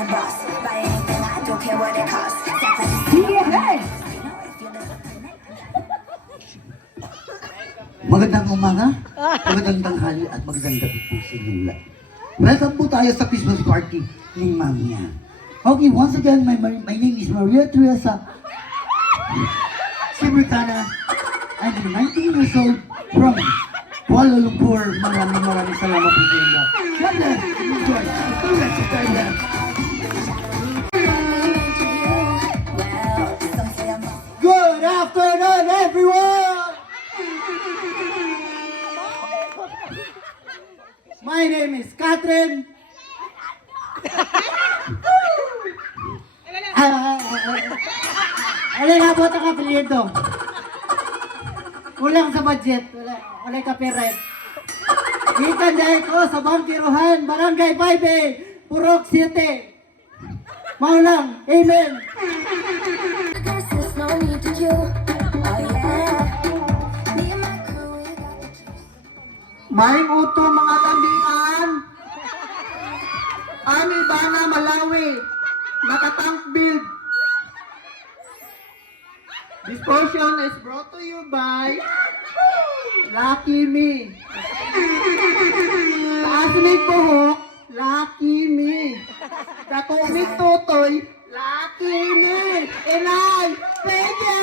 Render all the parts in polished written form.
the boss. Buy anything, I don't care what it costs. Magandang umaga, magandang tanghali at magandang gabi po sa inyong lahat. Welcome po tayo sa Christmas party ni Mami Ann. Okay, once again, my name is Maria Teresa Sibricana. I'm 19 years old from Kuala Lumpur. Maraming salamat po sa inyo. God bless. Enjoy. Let's start that. Good afternoon, everyone! My name is Catherine. Alay nga po ito kapilito. Kulang sa budget. Alay copyright. Ikan dahil ko sa Bangkiruhan, Barangay 5A, Purok City. Maulang. Amen. Maing uto mga tandian. Ami Bana Malawi. Nakatank build. This portion is brought to you by Lucky Me. Taasmig buhok, Lucky Me. Tatumig tutoy, Lucky Me. And I thank you.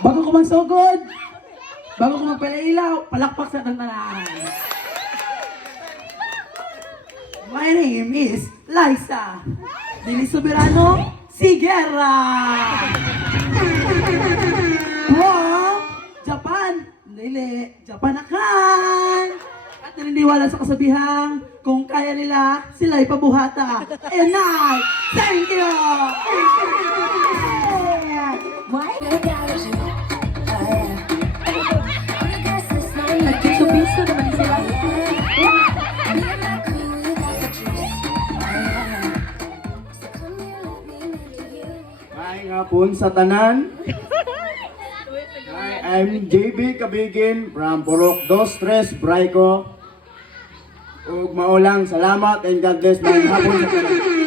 Bago ko magsugod, bago ko magpalailaw, palakpak sa tantanan. My name is Liza Dili Soberano Sigera. From Japan, dili, Japanakan. At naniniwala sa kasabihang, kung kaya nila, sila'y pabuhata. And I, thank you! Why? Nagpiso-piso naman sila. Hi nga po sa tanan. Hi, I'm JB Kabigin from Purok 2-3 Brayco. Ug maulang salamat and God bless mga hapon sa tanan.